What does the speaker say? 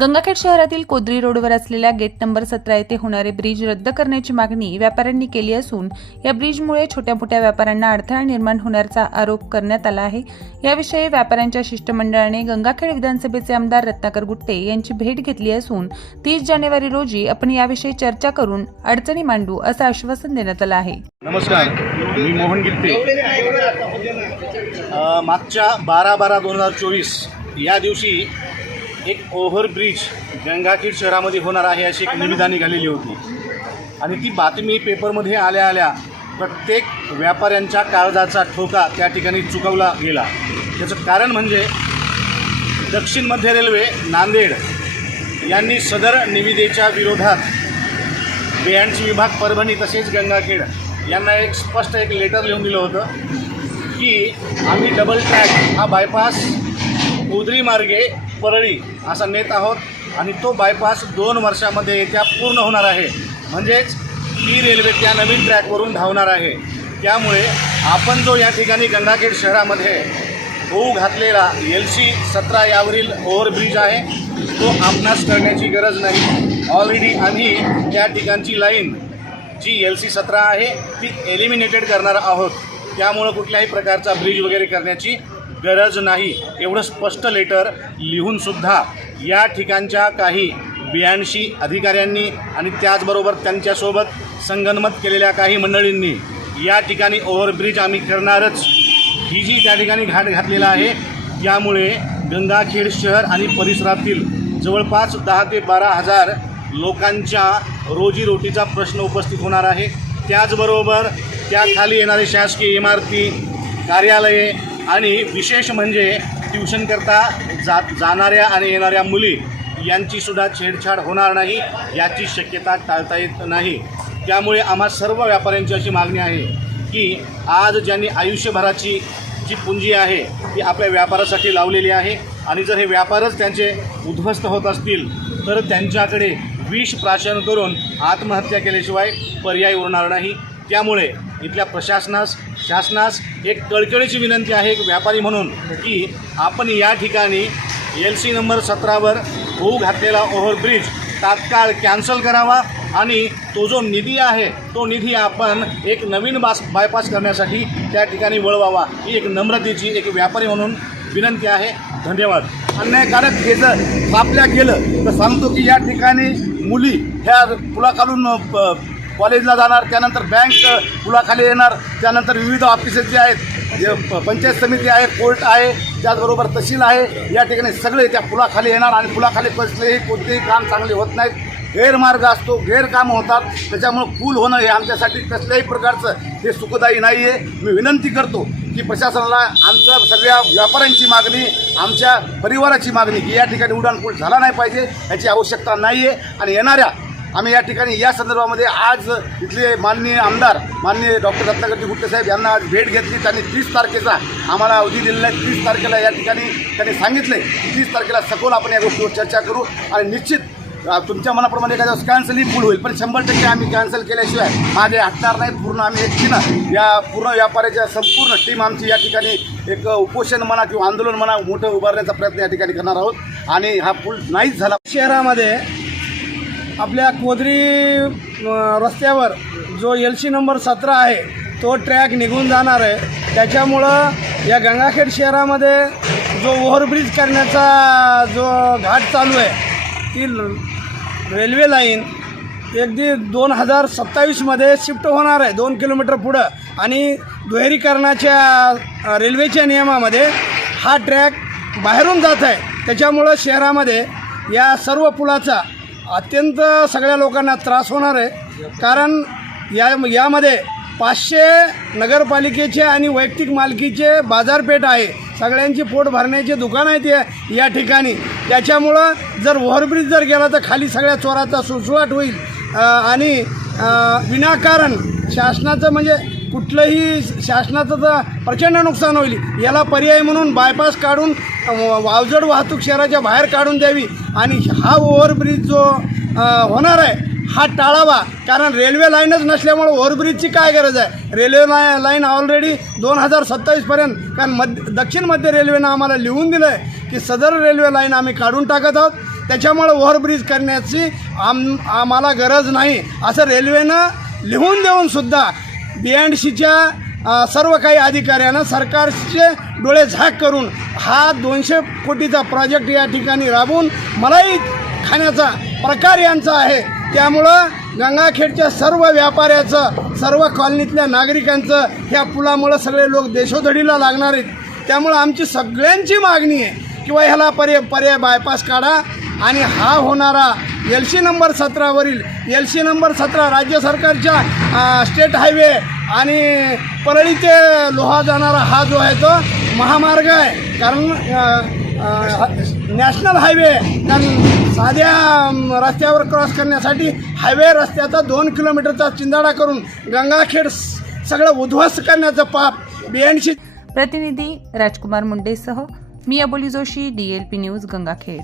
गंगाखेड शहरातील कोदरी रोडवर असलेल्या गेट नंबर सतरा येथे होणारे ब्रिज रद्द करण्याची मागणी व्यापाऱ्यांनी केली असून या ब्रिजमुळे छोट्या मोठ्या व्यापाऱ्यांना अडथळा निर्माण होण्याचा आरोप करण्यात आला आहे. याविषयी व्यापाऱ्यांच्या शिष्टमंडळाने गंगाखेड विधानसभेचे आमदार रत्नाकर गुट्टे यांची भेट घेतली असून तीस जानेवारी रोजी आपण याविषयी चर्चा करून अडचणी मांडू असं आश्वासन देण्यात आलं आहे. नमस्कार मी मोहन मागच्या बारा बारा दोन हजार चोवीस या दिवशी एक ओव्हरब्रिज गंगाखेड शहरामध्ये होणार आहे अशी एक निविदा निघालेली होती. आणि ती बातमी पेपरमध्ये आल्या आल्या प्रत्येक व्यापाऱ्यांच्या काळजाचा ठोका त्या ठिकाणी चुकवला गेला. त्याचं कारण म्हणजे दक्षिण मध्य रेल्वे नांदेड यांनी सदर निविदेच्या विरोधात बेअँडसी विभाग परभणी तसेच गंगाखेड यांना एक स्पष्ट एक लेटर लिहून दिलं होतं की आम्ही डबल ट्रॅक हा बायपास उदरी मार्गे परळी असा नेत आहोत आणि तो बायपास दोन वर्षामध्ये येत्या पूर्ण होणार आहे. म्हणजेच ती रेल्वे त्या नवीन ट्रॅकवरून धावणार आहे. त्यामुळे आपण जो या ठिकाणी गंगाखेड शहरामध्ये होऊ घातलेला एल सी सतरा यावरील ओव्हरब्रिज आहे तो आपणास करण्याची गरज नाही. ऑलरेडी आम्ही त्या ठिकाणची लाईन जी एल सी सतरा आहे ती एलिमिनेटेड करणार आहोत. त्यामुळं कुठल्याही प्रकारचा ब्रिज वगैरे करण्याची गरज नाही एवढं स्पष्ट लेटर लिहूनसुद्धा या ठिकाणच्या काही ब्याऐंशी अधिकाऱ्यांनी आणि त्याचबरोबर त्यांच्यासोबत संगनमत केलेल्या काही मंडळींनी या ठिकाणी ओव्हरब्रिज आम्ही करणारच. ही जी त्या ठिकाणी घाट घातलेला आहे त्यामुळे गंगाखेड शहर आणि परिसरातील जवळपास दहा ते बारा हजार लोकांच्या रोजीरोटीचा प्रश्न उपस्थित होणार आहे. त्याचबरोबर त्याखाली येणारे शासकीय इमारती कार्यालये आणि विशेष म्हणजे ट्युशनकरता जा जाणाऱ्या आणि येणाऱ्या मुली यांचीसुद्धा छेडछाड होणार नाही याची शक्यता टाळता येत नाही. त्यामुळे आम्हा सर्व व्यापाऱ्यांची अशी मागणी आहे की आज ज्यांनी आयुष्यभराची जी पुंजी आहे ती आपल्या व्यापारासाठी लावलेली आहे आणि जर हे व्यापारच त्यांचे उद्ध्वस्त होत असतील तर त्यांच्याकडे विष प्राशन करून आत्महत्या केल्याशिवाय पर्याय उरणार नाही. त्यामुळे इथल्या प्रशासनास शासनास एक कळकळीची विनंती आहे एक व्यापारी म्हणून की आपण या ठिकाणी एल सी नंबर सतरावर होऊ घातलेला ओव्हरब्रिज तात्काळ कॅन्सल करावा आणि तो जो निधी आहे तो निधी आपण एक नवीन बास बायपास करण्यासाठी त्या ठिकाणी वळवावा. ही एक नम्रतेची एक व्यापारी म्हणून विनंती आहे. धन्यवाद. अन्यायकारक हे जर कापल्या गेलं तर सांगतो की या ठिकाणी मुली ह्या पुलाखालून प- कॉलेजला जाणार त्यानंतर बँक पुलाखाली येणार त्यानंतर विविध ऑफिसेस जे आहेत जे प- पंचायत समिती आहे कोर्ट आहे त्याचबरोबर तहसील आहे या ठिकाणी सगळे त्या पुलाखाली येणार आणि पुलाखाली कसलेही कोणतेही काम चांगले होत नाहीत. गैरमार्ग असतो गैरकामं होतात त्याच्यामुळं पूल होणं हे आमच्यासाठी कसल्याही प्रकारचं हे सुखदायी नाही आहे मी विनंती करतो की प्रशासनाला आमच्या सगळ्या व्यापाऱ्यांची मागणी आमच्या परिवाराची मागणी की या ठिकाणी उड्डाणपूल झाला नाही पाहिजे याची आवश्यकता नाही आहे आणि येणाऱ्या आम्ही या ठिकाणी या संदर्भामध्ये आज इथले माननीय आमदार माननीय डॉक्टर रत्नाकरजी गुट्टे साहेब यांना आज भेट घेतली. त्यांनी तीस तारखेचा आम्हाला अवधी दिलेला आहे. तीस तारखेला या ठिकाणी त्यांनी सांगितले तीस तारखेला सखोल आपण या गोष्टीवर चर्चा करू आणि निश्चित तुमच्या मनाप्रमाणे एखाद्या कॅन्सलही पूल होईल. पण शंभर टक्के आम्ही कॅन्सल केल्याशिवाय मागे हटणार नाही. पूर्ण आम्ही एकटीनं या पूर्ण व्यापाऱ्याच्या संपूर्ण टीम आमची या ठिकाणी एक उपोषण म्हणा किंवा आंदोलन म्हणा मोठं उभारण्याचा प्रयत्न या ठिकाणी करणार आहोत. आणि हा पूल नाहीच झाला. शहरामध्ये आपल्या कोदरी रस्त्यावर जो एल सी नंबर सतरा आहे तो ट्रॅक निघून जाणार आहे. त्याच्यामुळं या गंगाखेड शहरामध्ये जो ओव्हरब्रिज करण्याचा जो घाट चालू आहे ती रेल्वे लाईन अगदी दोन हजार सत्तावीसमध्ये शिफ्ट होणार आहे दोन किलोमीटर पुढं. आणि दुहेरीकरणाच्या रेल्वेच्या नियमामध्ये हा ट्रॅक बाहेरून जात आहे. त्याच्यामुळं शहरामध्ये या सर्व पुलाचा अत्यंत सगळ्या लोकांना त्रास होणार आहे. कारण या यामध्ये पाचशे नगरपालिकेचे आणि वैयक्तिक मालकीचे बाजारपेठ आहे. सगळ्यांची पोट भरण्याचे दुकान आहेत या या ठिकाणी. त्याच्यामुळं जर ओव्हरब्रिज जर गेला तर खाली सगळ्या चोराचा सुळसुळाट होईल. आणि विनाकारण शासनाचं म्हणजे कुठलंही शासनाचं तर प्रचंड नुकसान होईल. याला पर्याय म्हणून बायपास काढून वावजड वाहतूक शहराच्या बाहेर काढून द्यावी. आणि हा ओव्हरब्रिज जो होणार आहे हा टाळावा. कारण रेल्वे लाईनच नसल्यामुळे ओव्हरब्रिजची काय गरज आहे? रेल्वे ला लाईन ऑलरेडी दोन हजार सत्तावीसपर्यंत कारण मध्य दक्षिण मध्य रेल्वेनं आम्हाला लिहून दिलं आहे की सदर रेल्वे लाईन आम्ही काढून टाकत आहोत. त्याच्यामुळं ओव्हरब्रिज करण्याची आम आम्हाला गरज नाही. असं रेल्वेनं लिहून देऊन बी एंड सीच्या सर्व काही अधिकाऱ्यांना सरकारचे डोळे झाक करून हा दोनशे कोटीचा प्रोजेक्ट या ठिकाणी राबवून मलाई खाण्याचा प्रकार यांचा आहे. त्यामुळं गंगाखेडच्या सर्व व्यापाऱ्याचं सर्व कॉलनीतल्या नागरिकांचं ह्या पुलामुळं सगळे लोक देशोधडीला लागणार आहेत. त्यामुळं आमची सगळ्यांची मागणी आहे किंवा ह्याला पर्याय पर्याय बायपास काढा आणि हा होणारा एल सी नंबर सतरावरील एल सी नंबर सतरा राज्य सरकारच्या स्टेट हायवे आणि परळी ते लोहा जाणारा हा जो आहे तो महामार्ग आहे. कारण नॅशनल हायवे कारण साध्या रस्त्यावर क्रॉस करण्यासाठी हायवे रस्त्याचा दोन किलोमीटरचा चिंदाडा करून गंगाखेड स- सगळं उद्ध्वस्त करण्याचं पाप बिएंडशी प्रतिनिधी राजकुमार मुंडेसह मी अबोली जोशी डीएलपी न्यूज गंगाखेड.